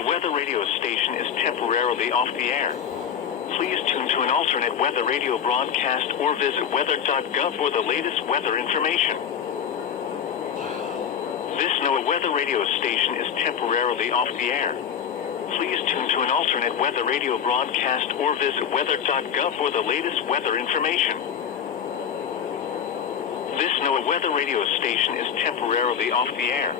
The weather radio station is temporarily off the air. Please tune to an alternate weather radio broadcast or visit weather.gov for the latest weather information. This NOAA weather radio station is temporarily off the air. Please tune to an alternate weather radio broadcast or visit weather.gov for the latest weather information. This NOAA weather radio station is temporarily off the air.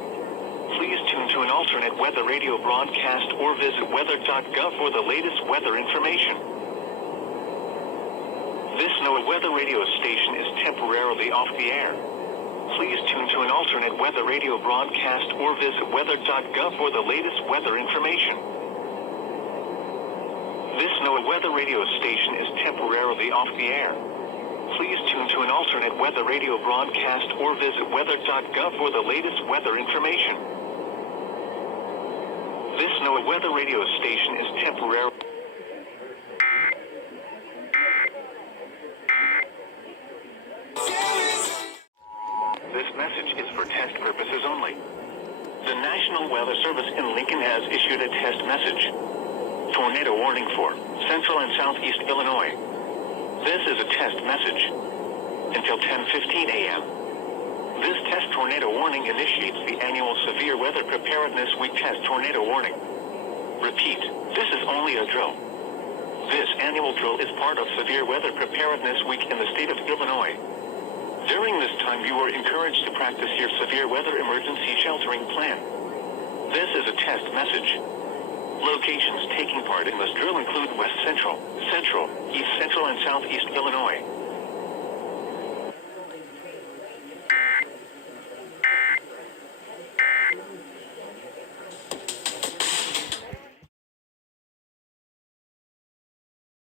Please tune to an alternate weather radio broadcast or visit weather.gov for the latest weather information. This NOAA weather radio station is temporarily off the air. Please tune to an alternate weather radio broadcast or visit weather.gov for the latest weather information. This NOAA weather radio station is temporarily off the air. Please tune to an alternate weather radio broadcast or visit weather.gov for the latest weather information. This NOAA weather radio station is temporarily... This message is for test purposes only. The National Weather Service in Lincoln has issued a test message. Tornado warning for central and southeast Illinois. This is a test message. Until 10:15 a.m. This test tornado warning initiates the annual Severe Weather Preparedness Week test tornado warning. Repeat, this is only a drill. This annual drill is part of Severe Weather Preparedness Week in the state of Illinois. During this time, you are encouraged to practice your severe weather emergency sheltering plan. This is a test message. Locations taking part in this drill include West Central, Central, East Central, and Southeast Illinois.